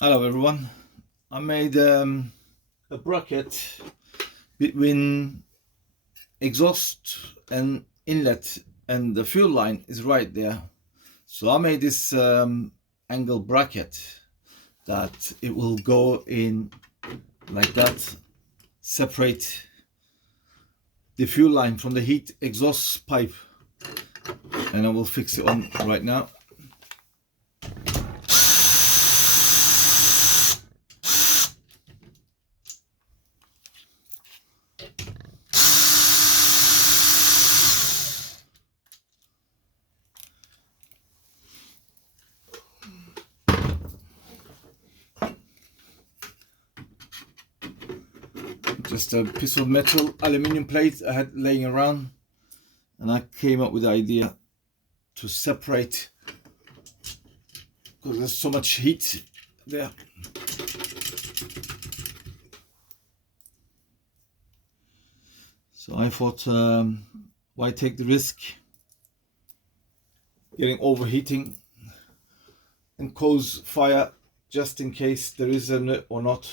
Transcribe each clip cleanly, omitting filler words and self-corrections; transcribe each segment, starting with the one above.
Hello everyone. I made a bracket between exhaust and inlet, and the fuel line is right there. So I made this angle bracket that it will go in like that, separate the fuel line from the heat exhaust pipe, and I will fix it on right now. Just a piece of metal aluminium plate I had laying around, and I came up with the idea to separate because there's so much heat there. So I thought, why take the risk getting overheating and cause fire just in case there is a or not.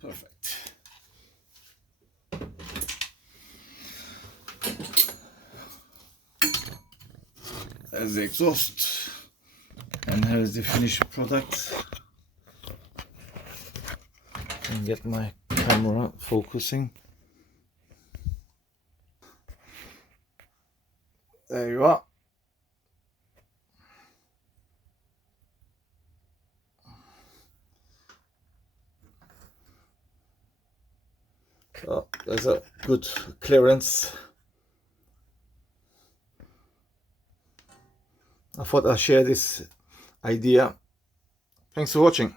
Perfect. There's the exhaust, and here's the finished product. And get my camera focusing. There you are. So there's a good clearance. I thought I'd share this idea. Thanks for watching.